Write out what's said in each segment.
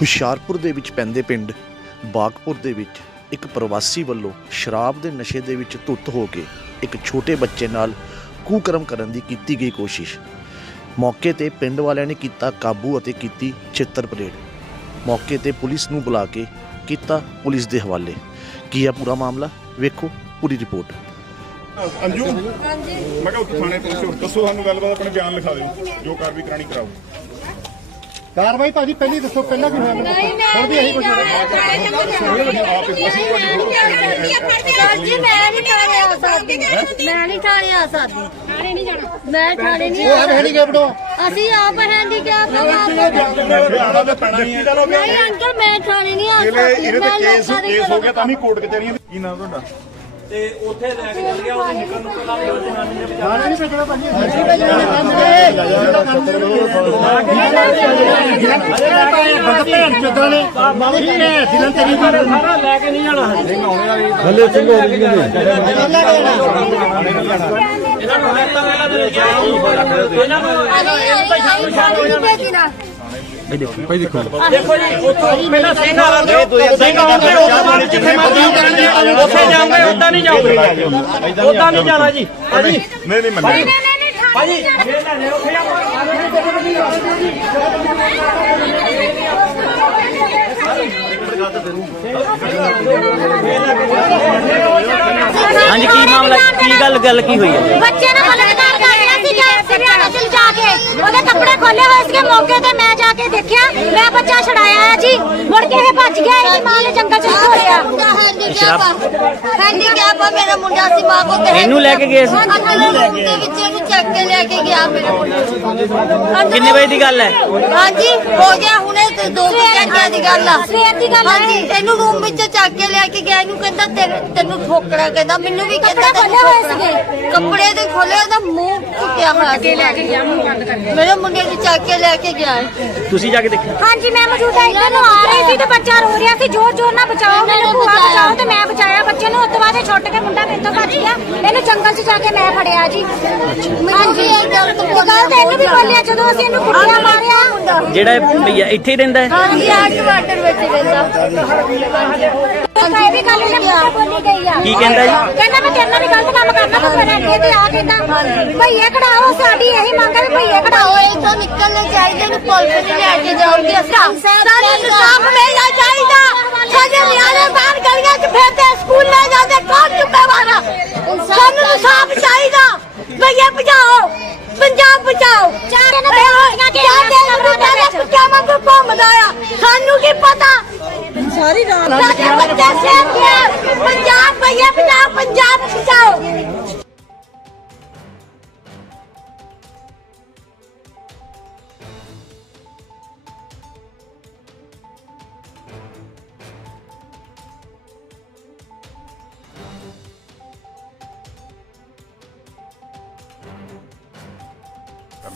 ਹੁਸ਼ਿਆਰਪੁਰ ਦੇ ਵਿੱਚ ਪੈਂਦੇ ਪਿੰਡ, ਬਾਗਪੁਰ ਦੇ ਵਿੱਚ ਇੱਕ ਪ੍ਰਵਾਸੀ ਵੱਲੋਂ ਸ਼ਰਾਬ ਦੇ ਨਸ਼ੇ ਦੇ ਵਿੱਚ ਧੁੱਤ ਹੋ ਕੇ ਇੱਕ ਛੋਟੇ ਬੱਚੇ ਨਾਲ ਕੁਕਰਮ ਕਰਨ ਦੀ ਕੀਤੀ ਗਈ ਕੋਸ਼ਿਸ਼। ਮੌਕੇ ਤੇ ਪਿੰਡ ਵਾਲਿਆਂ ਨੇ ਕੀਤਾ ਕਾਬੂ ਅਤੇ ਕੀਤੀ ਛਿੱਤਰ ਪਰੇਡ। ਮੌਕੇ ਤੇ ਪੁਲਿਸ ਨੂੰ ਬੁਲਾ ਕੇ ਕੀਤਾ ਪੁਲਿਸ ਦੇ ਹਵਾਲੇ। ਕੀ ਹੈ ਪੂਰਾ ਮਾਮਲਾ? ਵੇਖੋ ਪੂਰੀ ਰਿਪੋਰਟ। ਅੰਜੂ? ਮੈਂ ਕਿਹਾ ਉੱਥੇ ਥਾਣੇ ਪਹੁੰਚੋ। ਦੱਸੋ ਸਾਨੂੰ ਗੱਲਬਾਤ, ਆਪਣੇ ਬਿਆਨ ਲਿਖਾ ਦਿਓ। ਜੋ ਕਾਰਵਾਈ ਕਰਾਣੀ ਕਰਾਓ। ਕਾਰਵਾਈ ਭਾਜੀ ਪਹਿਲੀ ਦੱਸੋ ਪਹਿਲਾਂ ਕੀ ਹੋਇਆ? ਮੈਨੂੰ ਹੁਣ ਵੀ ਇਹੀ ਕੁਝ ਹੋ ਆਪ ਮੈਂ ਨਹੀਂ ਥਾਣੇ ਆ ਸਕਦੀ ਮੈਂ ਨਹੀਂ ਥਾਣੇ ਆ ਸਕਦੀ ਥਾਣੇ ਨਹੀਂ ਜਾਣਾ। ਮੈਂ ਥਾਣੇ ਨਹੀਂ ਉਹ ਆ ਹੈ। ਹੈਂਡੀ ਕੈਪਟੋ ਅਸੀਂ ਆਪ ਹੈਂਡੀਕੈਪ ਹੀ। ਹੈ ਨਹੀਂ ਅੰਕਲ ਮੈਂ ਥਾਣੇ ਨਹੀਂ ਆ ਸਕਦੀ। ਮੈਂ ਕੇਸ ਲੋਕਾਂ ਦੀ ਕੇਸ ਹੋ ਗਿਆ ਤਾਂ ਵੀ ਕੋਰਟ ਕਚਹਿਰੀਆਂ ਦੇ ਕੀ ਨਾਮ ਤੁਹਾਡਾ? ਤੇ ਉੱਥੇ ਲੈ ਕੇ ਚੱਲ ਗਿਆ ਉਹਦੇ ਨਿਕਲ ਨੁਕਲ ਵਾਲੀ ਉਹ ਜਨਾਨੀ ਨੇ ਬਚਾ ਨਹੀਂ ਭੇਜਣਾ ਭਾਜੀ ਅਸੀਂ ਭੇਜਣਾ ਕੰਮ ਦੇ ਬੰਦ ਭੈਣ ਚੋਦਾਂ ਨੇ ਮਾਮੀ ਹੈ ਦਿਨਾਂ ਤੇਰੀ ਸਾਰਾ ਲੈ ਕੇ ਨਹੀਂ ਜਾਣਾ ਇਹਨਾਂ ਨੂੰ ਹੱਥਾਂ ਵੇਲਾ ਦੇ ਜਾਓ ਇਹਨਾਂ ਨੂੰ ਦੇਖੋ ਜੀ ਉੱਥੋਂ ਪਹਿਲਾਂ ਸਿੰਘ ਆ ਰਹੇ ਸਿੰਘ ਆਉਂਦੇ ਉਦੋਂ ਬਾਅਦ ਜਿੱਥੇ ਮਰਜ਼ੀ ਕਰਨਗੇ ਉੱਥੇ ਜਾਓਗੇ ਉਦਾਂ ਨਹੀਂ ਜਾਓਗੇ ਉਦਾਂ ਨਹੀਂ ਜਾਣਾ ਜੀ ਭਾਜੀ ਨਹੀਂ ਨਹੀਂ ਮੰਨਿਆ ਭਾਜੀ ਜੇ ਲੈਣੇ ਉੱਥੇ ਹਾਂਜੀ, ਕੀ ਮਾਮਲਾ ਕੀ ਗੱਲ ਗੱਲ ਕੀ ਹੋਈ ਹੈ? ਬੱਚੇ ਨੇ ਬਲਾਤਕਾਰ ਕਰ ਰਿਹਾ ਸੀ ਸਿਰਿਆਣਾ ਚ ਜਾ ਕੇ ਉਹਦੇ ਕੱਪੜੇ ਖੋਲੇ ਹੋਏ ਸੀਗੇ ਮੌਕੇ ਤੇ ਮੈਂ ਜਾ ਕੇ ਦੇਖਿਆ ਮੈਂ ਬੱਚਾ ਛੜਾਇਆ ਹੈ ਜੀ। ਮੁੜ ਕੇ ਇਹ ਭੱਜ ਗਿਆ ਇਹਦੀ ਮਾਂ ਨੇ ਜੰਗਲ ਚ ਖੋਲਿਆ ਹੈਂਡੀਕੈਪ ਆ ਮੇਰਾ ਮੁੰਡਾ ਸੀ ਮਾਂ ਕੋ ਇਹਨੂੰ ਲੈ ਕੇ ਗਏ ਸੀ? ਅੰਦਰ ਦੇ ਵਿੱਚ ਇਹਨੂੰ ਚੱਕ ਕੇ ਲੈ ਕੇ ਗਿਆ ਮੇਰਾ ਮੁੰਡਾ। ਕਿੰਨੇ ਵਜੇ ਦੀ ਗੱਲ ਹੈ? ਹਾਂਜੀ ਹੋ ਗਿਆ ਹੁਣੇ ਤੇ ਗੱਲ ਆ। ਸਵੇਰ ਦੀ ਗੱਲ ਹਾਂਜੀ ਇਹਨੂੰ ਰੂਮ ਵਿੱਚ ਚੱਕ ਕੇ ਲੈ ਕੇ ਗਿਆ ਇਹਨੂੰ ਕਹਿੰਦਾ ਤੈਨੂੰ- ਤੈਨੂੰ ਠੋਕਣਾ ਕਹਿੰਦਾ ਮੈਨੂੰ ਵੀ ਕਹਿੰਦਾ ਹੋਏ ਸੀਗੇ? ਕੱਪੜੇ ਦੇ ਖੋਲੇ ਉਹਦਾ ਮੂੰਹ ਟੁੱਟਿਆ ਹੋਇਆ ਕੇ ਲੈ ਕੇ ਗਿਆ ਮੂੰਹ ਬੰਦ ਕਰਕੇ। ਮੇਰੇ ਮੁੰਡੇ ਨੂੰ ਚੱਕ ਕੇ ਲੈ ਕੇ ਗਿਆ। ਹੈ। ਤੁਸੀਂ ਜਾ ਕੇ ਦੇਖਿਆ ਹਾਂਜੀ ਮੈਂ ਮੌਜੂਦਾ ਇੱਧਰ ਨੂੰ ਆ ਰਹੀ ਸੀ ਤੇ ਬੱਚਾ ਰੋ ਰਿਹਾ ਸੀ। ਜ਼ੋਰ ਜ਼ੋਰ ਨਾਲ ਬਚਾਓ ਮੈਨੂੰ ਭੂਆ ਬਚਾਓ ਤੇ ਮੈਂ ਬਚਾਇਆ। ਬੱਚੇ ਨੂੰ ਉਸ ਤੋਂ ਬਾਅਦ ਇਹ ਛੁੱਟ ਕੇ ਮੁੰਡਾ ਮੇਰੇ ਤੋਂ ਭੱਜ ਗਿਆ। ਇਹਨੂੰ ਜੰਗਲ 'ਚ ਜਾ ਕੇ ਮੈਂ ਫੜਿਆ ਜੀ। ਹਾਂਜੀ। ਇਹ ਗਲਤ ਬੋਲਿਆ ਤੇ ਇਹਨੂੰ ਵੀ ਬੋਲਿਆ ਜਦੋਂ ਅਸੀਂ ਇਹਨੂੰ ਕੁੱਟਿਆ ਮਾਰਿਆ। ਜਿਹੜਾ ਇਹ ਭਈਆ ਇੱਥੇ ਹੀ ਰਹਿੰਦਾ ਹੈ। ਹਾਂਜੀ ਆ ਟਮਾਟਰ ਵਿੱਚ ਰਹਿੰਦਾ। ਤਾਂ ਇਹ ਵੀ ਗੱਲ ਨੇ ਮੁੰਡਾ ਬੋਲੀ ਗਈ ਆ। ਕੀ ਕਹਿੰਦਾ ਜੀ? ਕਹਿੰਦਾ ਮੈਂ ਤੇਰੇ ਨਾਲ ਵੀ ਗਲਤ ਕੰਮ ਕਰਨਾ ਤੂੰ ਮੇਰੇ ਅੱਗੇ ਤੇ ਆ ਕਹਿੰਦਾ ਭਈਏ ਕਢਾਓ ਸਾਡੀ ਇਹੀ ਮੰਗ ਹੈ ਭਈਏ ਕਢਾਓ ਇਥੋਂ ਨਿਕਲਣੇ ਚਾਹੀਦੇ ਨੂੰ ਪੁਲਿਸ ਨੇ ਲੈ ਕੇ ਜਾਊਗੀ। ਸਾਨੂੰ ਇਨਸਾਫ ਮਿਲਣਾ ਚਾਹੀਦਾ। ਸਾਡੇ ਨਿਆਣੇ ਬਾਹਰ ਗਲੀਆਂ 'ਚ ਫਿਰਦੇ ਸਕੂਲ ਲੈ ਜਾਂਦੇ ਕੌਣ ਜ਼ਿੰਮੇਵਾਰ ਆ ਸਾਨੂੰ ਇਨਸਾਫ ਚਾਹੀਦਾ ਭਈਏ ਭਜਾਓ ਪੰਜਾਬ ਬਚਾਓ ਚਾਰ ਨੇ ਬੇਟੀਆਂ ਕੇ ਚਾਰ ਦੇ ਮੁੰਡਾ ਕੁੱਤਾ ਵਾਂਗੂ ਘੁੰਮਦਾ ਆ ਸਾਨੂੰ ਕੀ ਪਤਾ ਸਾਰੀ ਰਾਤ ਸਾਡੇ ਬੱਚੇ ਸੇਫ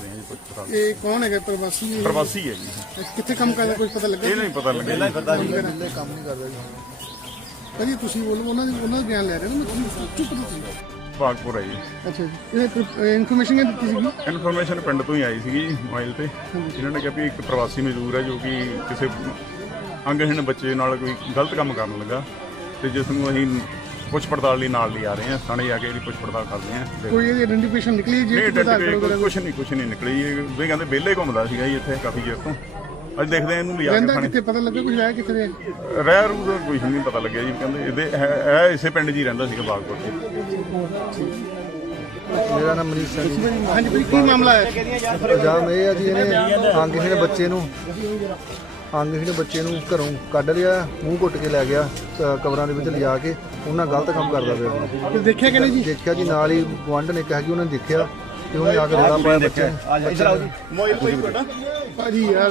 ਕਰਦੇ ਹਾਂ ਜੀ ਕੁਝ ਪਤਾ ਇਹ ਕੌਣ ਹੈਗਾ ਪ੍ਰਵਾਸੀ ਇਹ? ਪ੍ਰਵਾਸੀ ਹੈ ਜੀ। ਕਿੱਥੇ ਕੰਮ ਕਰਦਾ? ਕੁਝ ਪਤਾ ਲੱਗਾ? ਇਹ ਨਹੀਂ ਪਤਾ ਲੱਗਿਆ ਜੀ। ਭਾਜੀ ਤੁਸੀਂ ਬੋਲੋ ਉਹਨਾਂ ਦੀ ਉਹਨਾਂ ਦਾ ਬਿਆਨ ਲੈ ਰਹੇ ਹੋ ਨਾ ਮੈਂ ਚੁੱਪ ਤੁਸੀਂ। ਬਾਗਪੁਰ ਹੈ ਜੀ। ਅੱਛਾ ਜੀ। ਇਹ ਇਨਫੋਰਮੇਸ਼ਨ ਕੀ ਦਿੱਤੀ ਸੀਗੀ? ਇਨਫੋਰਮੇਸ਼ਨ ਪਿੰਡ ਤੋਂ ਹੀ ਆਈ ਸੀਗੀ ਜੀ ਮੋਬਾਈਲ ਤੇ। ਇਹਨਾਂ ਨੇ ਕਿਹਾ ਵੀ ਇੱਕ ਪ੍ਰਵਾਸੀ ਮਜ਼ਦੂਰ ਹੈ ਜੋ ਕਿ ਕਿਸੇ ਅੰਗਹੀਣ ਬੱਚੇ ਨਾਲ ਕੋਈ ਗਲਤ ਕੰਮ ਕਰਨ ਲੱਗਾ। ਤੇ ਜਿਸ ਨੂੰ ਅਸੀਂ ਪੁੱਛ ਪੜਤਾਲ ਲਈ ਨਾਲ ਲਿਆ ਰਹੇ ਹਾਂ ਥਾਣੇ ਜਾ ਕੇ ਇਹਦੀ ਪੁੱਛ ਪੜਤਾਲ ਕਰਦੇ ਹਾਂ ਤੇ ਕੋਈ ਇਹਦੀ ਆਇਡੈਂਟੀਫਿਕੇਸ਼ਨ ਨਿਕਲੀ ਨਹੀਂ ਜੀ ਡੱਟ ਕੇ ਕੁਝ ਨਹੀਂ ਕੁਝ ਨਹੀਂ ਨਿਕਲੀ ਇਹ ਵੀ ਕਹਿੰਦੇ ਵਿਹਲੇ ਘੁੰਮਦਾ ਸੀਗਾ ਜੀ ਇੱਥੇ ਕਾਫੀ ਚਿਰ ਤੋਂ। ਅੱਜ ਦੇਖਦੇ ਆ ਇਹਨੂੰ ਲਿਆ ਕੇ ਥਾਣੇ। ਕਿੱਥੇ? ਪਤਾ ਲੱਗਾ ਕੁਝ ਹੈ ਕਿੱਥੇ ਰਿਹਾ? ਰਹਿ ਰੂ ਦਾ ਕੁਝ ਨਹੀਂ ਪਤਾ ਲੱਗਿਆ ਜੀ। ਕਹਿੰਦੇ ਇਹਦੇ ਹੈ ਹੈ ਇਸੇ ਪਿੰਡ 'ਚ ਹੀ ਰਹਿੰਦਾ ਸੀਗਾ ਬਾਗਪੁਰ 'ਚ ਮੇਰਾ ਨਾਮ ਮਨੀਸ਼ ਸਿੰਘ ਜੀ ਹਾਂਜੀ ਕੀ ਮਾਮਲਾ ਹੈ? ਇਲਜ਼ਾਮ ਇਹ ਆ ਜੀ ਇਹਨੇ ਅੰਗਹੀਣ ਬੱਚੇ ਨੂੰ। ਅੰਗਹੀਣ ਬੱਚੇ ਨੂੰ ਘਰੋਂ ਕੱਢ ਲਿਆ ਮੂੰਹ ਘੁੱਟ ਕੇ ਲੈ ਗਿਆ ਕ- ਕਬਰਾਂ ਦੇ ਵਿੱਚ ਲਿਜਾ ਕੇ ਉਹਨਾਂ ਗਲਤ ਕੰਮ ਕਰਦਾ ਪਿਆ। ਦੇਖਿਆ ਕਿ ਨਹੀਂ ਜੀ? ਦੇਖਿਆ ਜੀ ਨਾਲ ਹੀ ਗੁਆਂਢ ਨੇ ਕਿਹਾ ਕਿ ਉਹਨੇ ਦੇਖਿਆ। ਉਹਨੇ ਆ ਕੇ ਰੋਲਾ ਪਾਇਆ ਬੱਚੇ ਨੂੰ। ਮੋਬਾਈਲ ਕੋਈ ਤੁਹਾਡਾ? ਭਾਜੀ ਯਾਰ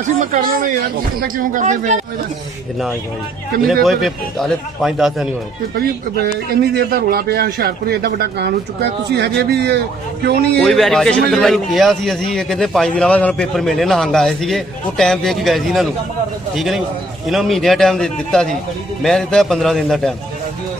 ਅਸੀਂ ਮੈਂ ਕਰ ਲੈਣਾ ਯਾਰ ਇਦਾਂ ਕਿਉਂ ਕਰਦੇ ਪਏ ਨਾ ਹੀ ਹੋਈ। ਕਿੰਨੀ ਇਹਨੇ ਕੋਈ ਹਾਲੇ 5-10 ਦਿਨ ਹੀ ਹੋਏ। ਤੇ ਭਾਜੀ ਇੰਨੀ ਦੇਰ ਦਾ ਰੋਲਾ ਪਿਆ ਹੁਸ਼ਿਆਰਪੁਰ ਐਡਾ ਵੱਡਾ ਕਾਂਡ ਹੋ ਚੁੱਕਾ ਹੈ। ਤੁਸੀਂ ਹਜੇ ਵੀ ਕਿਉਂ ਨਹੀਂ ਕੋਈ ਵੈਰੀਫਿਕੇਸ਼ਨ ਕਰਵਾਈ? ਕਿਹਾ ਸੀ ਅਸੀਂ ਇਹ ਕਹਿੰਦੇ 5 ਦਿਨਾਂ ਬਾਅਦ ਸਾਨੂੰ ਪੇਪਰ ਮਿਲਣੇ ਨਹੰਗ ਆਏ ਸੀਗੇ। ਉਹ ਟਾਈਮ ਦੇ ਕੇ ਗਏ ਸੀ ਇਹਨਾਂ ਨੂੰ। ਠੀਕ ਹੈ ਨਹੀਂ ਇਹਨਾਂ ਨੂੰ ਮਹੀਨਿਆਂ ਟਾਈਮ ਦੇ ਦਿੱਤਾ ਸੀ। ਮੈਂ ਦਿੱਤਾ 15 ਦਿਨ ਦਾ ਟਾਈਮ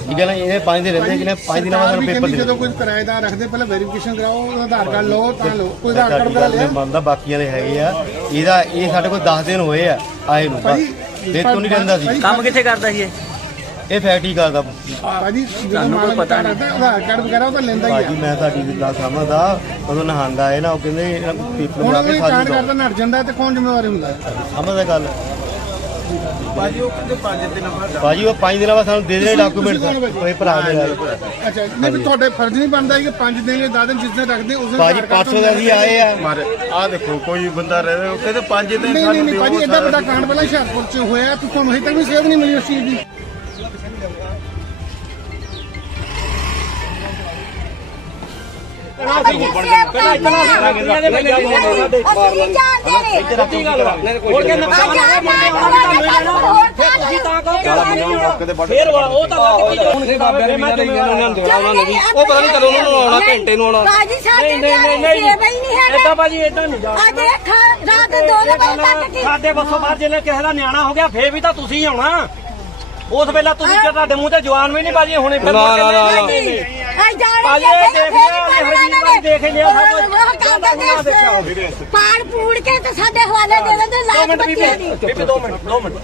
ਠੀਕ ਹੈ ਨਾ ਇਹਨੇ 5 ਦਿਨ ਰਹਿੰਦੇ ਕਿ 5 ਦਿਨਾਂ ਬਾਅਦ ਸਾਨੂੰ ਪੇਪਰ ਦੇ ਜਦੋਂ ਕੋਈ ਕਿਰਾਏਦਾਰ ਰੱਖਦੇ ਪਹਿਲਾਂ ਵੈਰੀਫਿਕੇਸ਼ਨ ਕਰਾਓ ਉਹਦਾ ਆਧਾਰ ਕਾਰਡ ਲਓ ਤਾਂ ਲਓ ਕੋਈ ਆਧਾਰ ਕਾਰਡ ਕਰਾ ਲਿਆ। ਬੰਦਾ ਬਾਕੀਆਂ ਦੇ ਹੈਗੇ ਆ। ਇਹਦਾ ਇਹ ਸਾਡੇ ਕੋਲ 10 ਦਿਨ ਹੋਏ ਆ ਆਏ ਨੂੰ ਦੇ ਤੋਂ ਨਹੀਂ ਰਹਿੰਦਾ ਸੀ। ਕੰਮ ਕਿੱਥੇ ਕਰਦਾ ਸੀ ਇਹ? ਇਹ ਫੈਕਟਰੀ ਕਰਦਾ ਭਾਜੀ ਤੁਹਾਨੂੰ ਕੋਈ ਪਤਾ ਨਹੀਂ। ਆਧਾਰ ਕਾਰਡ ਵਗੈਰਾ ਉਹ ਤਾਂ ਲੈਂਦਾ ਹੀ ਭਾਜੀ ਆ ਮੈਂ ਤੁਹਾਡੀ ਗੱਲ ਸਮਝਦਾ ਉਦੋਂ ਨਹਾਉਂਦਾ ਆਏ ਨਾ ਉਹ ਕਹਿੰਦੇ ਪੇਪਰ ਹੁਣ ਬਣਾ ਕੇ ਕਾਰਡ ਸਾਡੀ ਕਰਦਾ ਨੱਟ ਜਾਂਦਾ ਤੇ ਕੌਣ ਜ਼ਿੰਮੇਵਾਰ ਹੁੰਦਾ? ਸਮਝਦਾ ਗੱਲ। ਭਾਜੀ ਉਹ ਕਹਿੰਦੇ 5 ਦਿਨਾਂ ਬਾਅਦ ਭਾਜੀ ਉਹ 5 ਦਿਨਾਂ ਬਾਅਦ ਸਾਨੂੰ ਦੇ ਦੇ ਡਾਕੂਮੈਂਟ ਉਹ ਭਰਾ ਦੇ ਨਾਲ ਅੱਛਾ ਨਹੀਂ ਵੀ ਤੁਹਾਡੇ ਫਰਜ਼ ਨਹੀਂ ਬਣਦਾ ਕਿ 5 ਦਿਨ ਜਾਂ 10 ਦਿਨ ਜਿਸ ਦਿਨ ਰੱਖਦੇ ਉਸ ਦਿਨ ਭਾਜੀ ਕਾਰਡ ਕੱਢ 500 ਦਾ ਅਸੀਂ ਆਏ ਆ। ਮਾਰੇ ਆ ਦੇਖੋ ਕੋਈ ਬੰਦਾ ਰਹੇ ਉਹ ਕਹਿੰਦੇ 5 ਦਿਨ ਨਹੀਂ ਨਹੀਂ ਨਹੀਂ ਭਾਜੀ ਐਡਾ ਵੱਡਾ ਕਾਂਡ ਪਹਿਲਾਂ ਹੁਸ਼ਿਆਰਪੁਰ ਚ ਹੋਇਆ ਤੇ ਤੁਹਾਨੂੰ ਹਜੇ ਤੱਕ ਵੀ ਸੇਧ ਨਹੀਂ ਮਿਲੀ ਉਸ ਚੀਜ਼ ਦੀ। ਅਸੀਂ ਜਾਣਦੇ ਨੇ। ਸੱਚੀ ਗੱਲ ਵਾ ਹੋਰ ਕੇ ਨੁਕਸਾਨ ਹੋਇਆ ਮੁੰਡੇ ਹੋਰ ਤੁਸੀਂ? ਤਾਂ ਕਹੋ ਕਿ ਨਹੀਂ ਹੋਣਾ ਫੇਰ ਵਾ ਉਹ ਤਾਂ ਲੱਗ ਕੀ ਹੁਣ ਬਾਬੇ ਨੇ ਮੈਂ ਜ਼ਿੰਮੇਵਾਰ ਉਹਨਾਂ ਨੂੰ ਦੇਣਾ ਉਹਨਾਂ ਨੂੰ ਵੀ ਉਹ ਪਤਾ ਨਹੀਂ ਕਦੋਂ ਉਹਨਾਂ ਨੂੰ ਆਉਣਾ ਘੰਟੇ ਨੂੰ ਆਉਣਾ। ਬਾਜੀ ਸਾਡੇ ਨਹੀਂ ਨਹੀਂ ਨਹੀਂ ਨਹੀਂ। ਬਈ ਨਹੀਂ ਹੈਗੇ। ਏਦਾਂ ਭਾਜੀ ਏਦਾਂ ਨਹੀਂ ਜਾ ਅੱਜ ਇਹ ਖਾ- ਰਾਤ ਦੇ 2 ਵਜੇ ਤੱਕ ਕੀ ਸਾਡੇ ਬੱਸੋਂ ਬਾਹਰ ਜੇ ਕਿਸੇ ਦਾ ਨਿਆਣਾ ਹੋ ਗਿਆ ਫੇਰ ਵੀ ਤਾਂ ਤੁਸੀਂ ਆਉਣਾ। ਉਸ ਵੇਲੇ ਤੁਸੀਂ ਜੇ ਤੁਹਾਡੇ ਮੂੰਹ ਤੇ ਜਵਾਨ ਵੀ ਨਹੀਂ ਬਾਜੀ ਹੁਣੇ ਫਿਰ ਕੇ ਨਹੀਂ ਪਾੜ ਪੂੜ ਕੇ ਤੇ ਸਾਡੇ ਹਵਾਲੇ ਦੇ ਦਿੰਦੇ ਲਾਸ਼ ਬੱਚਿਆਂ ਦੀ। ਬੀਬੀ 2 ਮਿੰਟ 2 ਮਿੰਟ।